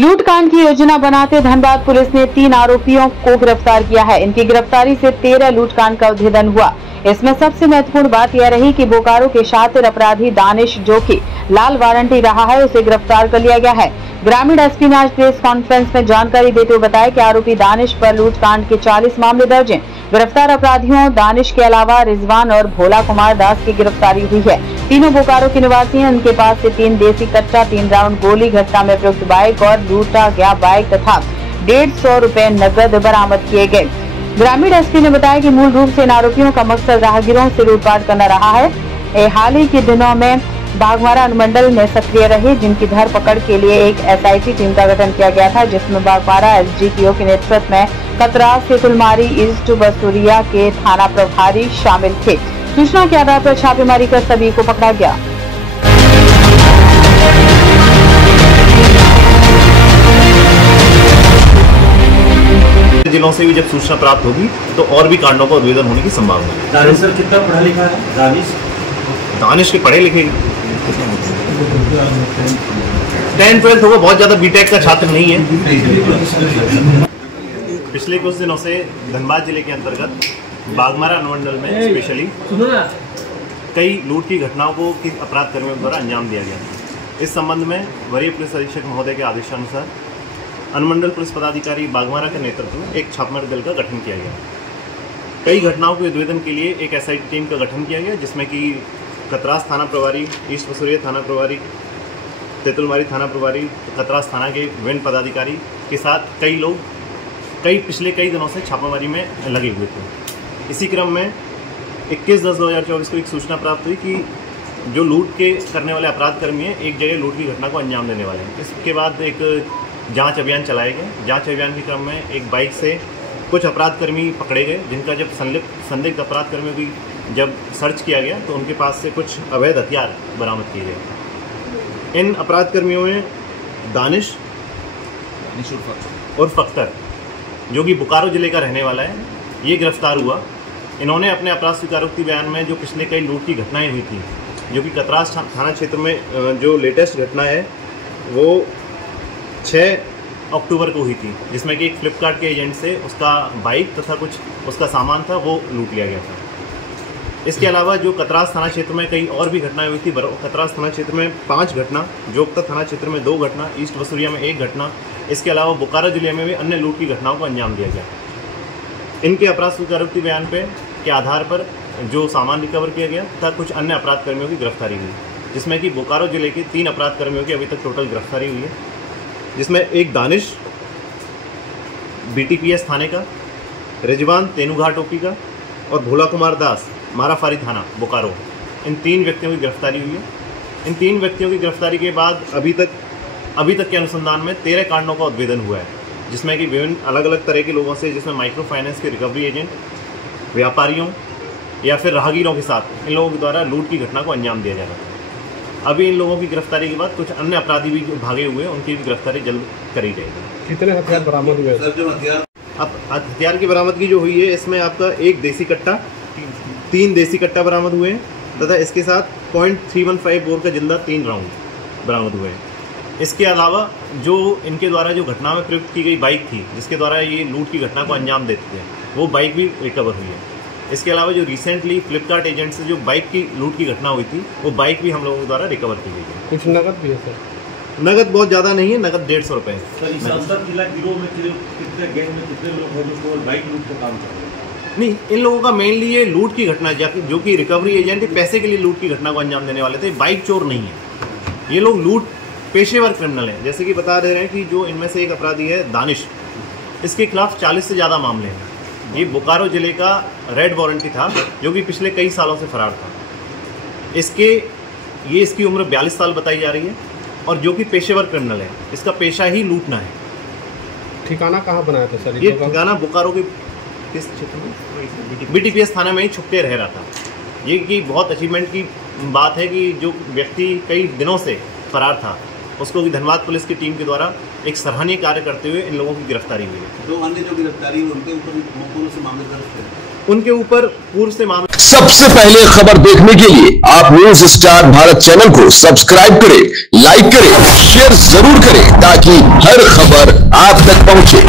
लूटकांड की योजना बनाते धनबाद पुलिस ने 3 आरोपियों को गिरफ्तार किया है। इनकी गिरफ्तारी से 13 लूटकांड का उद्भेदन हुआ। इसमें सबसे महत्वपूर्ण बात यह रही कि बोकारो के शातिर अपराधी दानिश, जो कि लाल वारंटी रहा है, उसे गिरफ्तार कर लिया गया है। ग्रामीण एसपी ने आज प्रेस कॉन्फ्रेंस में जानकारी देते हुए बताया कि आरोपी दानिश पर लूटकांड के 40 मामले दर्ज हैं। गिरफ्तार अपराधियों दानिश के अलावा रिजवान और भोला कुमार दास की गिरफ्तारी हुई है। तीनों बोकारो के निवासी हैं। उनके पास से 3 देसी कट्टा, 3 राउंड गोली, घटना में प्रयुक्त बाइक और लूटा गया बाइक तथा 150 रुपए नकद बरामद किए गए। ग्रामीण एसपी ने बताया कि मूल रूप से इन आरोपियों का मकसद राहगीरों से लूटपाट करना रहा है। हाल ही के दिनों में बागमारा अनुमंडल में सक्रिय रहे, जिनकी धरपकड़ के लिए एक एसआईटी टीम का गठन किया गया था, जिसमें बागमारा एसडीपीओ के नेतृत्व में कतरास, सेतुलमारी, ईस्ट बसुरिया के थाना प्रभारी शामिल थे। सूचना के आधार पर छापेमारी कर सभी को पकड़ा गया। जिलों से भी जब सूचना प्राप्त होगी तो और भी कांडों का उद्भेदन होने की संभावना है। दानिश सर कितना पढ़ा लिखा है? दानिश के पढ़े लिखे 10-12 होगा, बहुत ज्यादा बीटेक का छात्र नहीं है। पिछले कुछ दिनों से धनबाद जिले के अंतर्गत बागमारा अनुमंडल में स्पेशली कई लूट की घटनाओं को अपराध कर्मियों द्वारा अंजाम दिया गया। इस संबंध में वरीय पुलिस अधीक्षक महोदय के आदेशानुसार अनुमंडल पुलिस पदाधिकारी बागमारा के नेतृत्व में एक छापामारी दल का गठन किया गया। कई घटनाओं के उद्भेदन के लिए एक एसआईटी टीम का गठन किया गया, जिसमें कि कतरास थाना प्रभारी, ईस्ट बसुरिया थाना प्रभारी, तेतुलमारी थाना प्रभारी, कतरास थाना के विभिन्न पदाधिकारी के साथ कई लोग पिछले कई दिनों से छापामारी में लगे हुए थे। इसी क्रम में 21/10/2024 को एक सूचना प्राप्त हुई कि जो लूट के करने वाले अपराध कर्मी हैं, एक जगह लूट की घटना को अंजाम देने वाले हैं। इसके बाद एक जांच अभियान चलाए गए। जांच अभियान के क्रम में एक बाइक से कुछ अपराध कर्मी पकड़े गए, जिनका जब संदिग्ध अपराध कर्मियों की जब सर्च किया गया तो उनके पास से कुछ अवैध हथियार बरामद किए गए। इन अपराध कर्मियों में दानिश और अख्तर, जो कि बोकारो जिले का रहने वाला है, ये गिरफ्तार हुआ। इन्होंने अपने अपराध स्वीकारोक्ति बयान में जो पिछले कई लूट की घटनाएं हुई थी, जो कि कतरास थाना क्षेत्र में जो लेटेस्ट घटना है वो 6 अक्टूबर को हुई थी, जिसमें कि एक फ्लिपकार्ट के एजेंट से उसका बाइक तथा कुछ उसका सामान था वो लूट लिया गया था। इसके अलावा जो कतरास थाना क्षेत्र में कई और भी घटनाएं हुई थी। कतरास थाना क्षेत्र में 5 घटना, जोगता थाना क्षेत्र में 2 घटना, ईस्ट बसुरिया में 1 घटना, इसके अलावा बोकारो जिले में भी अन्य लूट की घटनाओं को अंजाम दिया गया। इनके अपराध स्वीकारोक्ति बयान के आधार पर जो सामान रिकवर किया गया तथा कुछ अन्य अपराध कर्मियों की गिरफ्तारी हुई, जिसमें कि बोकारो जिले के 3 अपराध कर्मियों की अभी तक टोटल गिरफ्तारी हुई है, जिसमें एक दानिश बीटीपीएस थाने का, रिजवान तेनुघाट ओपी का और भोला कुमार दास माराफारी थाना बोकारो, इन 3 व्यक्तियों की गिरफ्तारी हुई है। इन 3 व्यक्तियों की गिरफ्तारी के बाद अभी तक के अनुसंधान में 13 कांडों का उद्भेदन हुआ है, जिसमें कि विभिन्न अलग अलग तरह के लोगों से, जिसमें माइक्रो फाइनेंस के रिकवरी एजेंट, व्यापारियों या फिर राहगीरों के साथ इन लोगों के द्वारा लूट की घटना को अंजाम दिया जा रहा है। अभी इन लोगों की गिरफ्तारी के बाद कुछ अन्य अपराधी भी जो भागे हुए हैं, उनकी भी गिरफ्तारी जल्द करी जाएगी। कितने हथियार बरामद हुए? अब हथियार की बरामदगी जो हुई है, इसमें आपका 1 देसी कट्टा, 3 देसी कट्टा बरामद हुए हैं तथा इसके साथ .315 बोर का जिंदा 3 राउंड बरामद हुए हैं। इसके अलावा जो इनके द्वारा जो घटना में प्रयुक्त की गई बाइक थी, जिसके द्वारा ये लूट की घटना को अंजाम देते थे, वो बाइक भी रिकवर हुई है। इसके अलावा जो रिसेंटली फ्लिपकार्ट एजेंट से जो बाइक की लूट की घटना हुई थी, वो बाइक भी हम लोगों द्वारा रिकवर की गई है। कुछ नकद भी है सर? नकद बहुत ज़्यादा नहीं है, नकद 150 रुपये है। नहीं, इन लोगों का मेनली ये लूट की घटना, जो कि रिकवरी एजेंट पैसे के लिए लूट की घटना को अंजाम देने वाले थे, बाइक चोर नहीं है। ये लोग लूट पेशेवर क्रिमिनल हैं। जैसे कि बता दे रहे हैं कि जो इनमें से एक अपराधी है दानिश, इसके खिलाफ 40 से ज़्यादा मामले हैं। ये बोकारो जिले का रेड वारंटी था, जो कि पिछले कई सालों से फरार था। इसकी उम्र 42 साल बताई जा रही है और जो कि पेशेवर क्रिमिनल है। इसका पेशा ही लूटना है। ठिकाना कहाँ बनाया था सर? ये ठिकाना बोकारो के किस क्षेत्र में? बीटीपीएस थाना में ही छुपके रह रहा था। ये कि बहुत अचीवमेंट की बात है कि जो व्यक्ति कई दिनों से फरार था, उसको भी धनबाद पुलिस की टीम के द्वारा एक सराहनीय कार्य करते हुए इन लोगों की गिरफ्तारी हुई है। दो अन्य जो गिरफ्तारी हुई उनके ऊपर पूर्व से मामले दर्ज थे। उनके ऊपर पूर्व से मामले। सबसे पहले खबर देखने के लिए आप न्यूज स्टार भारत चैनल को सब्सक्राइब करें, लाइक करें, शेयर जरूर करें ताकि हर खबर आप तक पहुंचे।